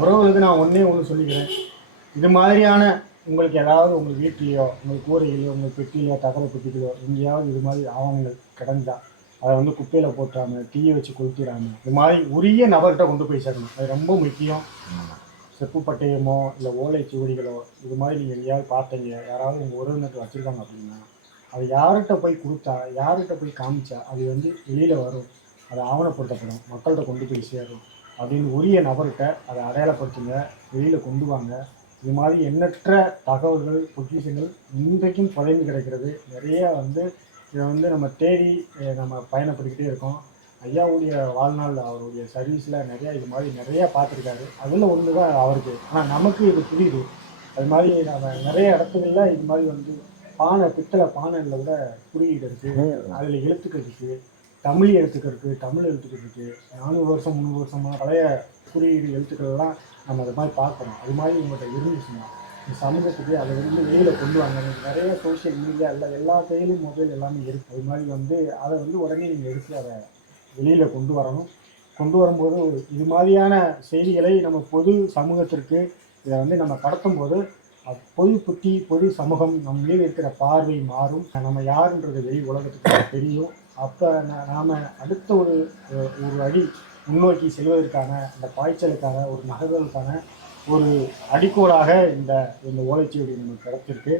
உறவுகளுக்கு நான் ஒன்று சொல்லிக்கிறேன். இது மாதிரியான உங்களுக்கு ஏதாவது உங்கள் வீட்லேயோ உங்கள் கூரையிலையோ உங்கள் பெட்டிலையோ தகர பெட்டிலையோ எங்கேயாவது இது மாதிரி ஆவணங்கள் கிடந்தா அதை வந்து குப்பையில் போட்டாமல் தீயை வச்சு கொளுத்திடாமல் இது மாதிரி உரிய நபர்கிட்ட கொண்டு போய் சேரணும். அது ரொம்ப முக்கியம். செப்பு பட்டயமோ இல்லை ஓலை சுவடிகளோ இது மாதிரி நீங்கள் எங்கேயாவது பார்த்தீங்க, யாராவது உங்கள் உறவினர்கள் வச்சுருக்காங்க அப்படின்னா அது யார்கிட்ட போய் கொடுத்தா யார்கிட்ட போய் காமிச்சா அது வந்து வெளியில் வரும், அதை ஆவணப்படுத்தப்படும், மக்கள்கிட்ட கொண்டு போய் சேரும் அப்படின்னு உரிய நபர்கிட்ட அதை அடையாளப்படுத்துங்க, வெளியில் கொண்டு வாங்க. இது மாதிரி எண்ணற்ற தகவல்கள் பொக்கிஷங்கள் இன்றைக்கும் புதைந்து கிடைக்கிறது. நிறைய வந்து இதை வந்து நம்ம தேடி நம்ம பயணப்பட்டுக்கிட்டே இருக்கோம். ஐயாவுடைய வாழ்நாள் அவருடைய சர்வீஸில் நிறையா இது மாதிரி நிறையா பார்த்துருக்காரு. அதில் ஒன்று தான் அவருக்கு. ஆனால் நமக்கு இது புரியுது. அது மாதிரி நம்ம நிறைய இடத்துகள்ல இது மாதிரி வந்து பானை பித்தளை பானைகளில் கூட குறியீடு இருக்குது, அதில் எழுத்துக்கள் இருக்குது, தமிழ் எழுத்துக்கள் இருக்குது, தமிழ் எழுத்துக்கள் இருக்குது. 400 வருஷம் 300 வருஷமாக பழைய குறியீடு எழுத்துக்கள்லாம் நம்ம அதை மாதிரி பார்க்குறோம். அது மாதிரி உங்கள்கிட்ட இருந்துச்சுன்னா இந்த சமூகத்துக்கு அதை வந்து வெளியில் கொண்டு வாங்க. நிறைய சோஷியல் மீடியா இல்லை எல்லா கையிலும் மொபைல் எல்லாமே இருக்குது. அது மாதிரி வந்து அதை வந்து உடனே நீங்கள் எடுத்து அதை வெளியில் கொண்டு வரணும். கொண்டு வரும்போது இது மாதிரியான செய்திகளை நம்ம பொது சமூகத்திற்கு இதை வந்து நம்ம கடத்தும் போது பொது புத்தி பொது சமூகம் நம்ம மீது இருக்கிற பார்வை மாறும். நம்ம யாருன்றது வெளி உலகத்துக்கு தெரியும். அப்போ நாம் அடுத்த ஒரு அடி முன்னோக்கி செல்வதற்கான அந்த பாய்ச்சலுக்கான ஒரு நகர்வுக்கான ஒரு அடிக்கோலாக இந்த ஓலைச்சுவடி நமக்கு கிடைச்சிருக்கு.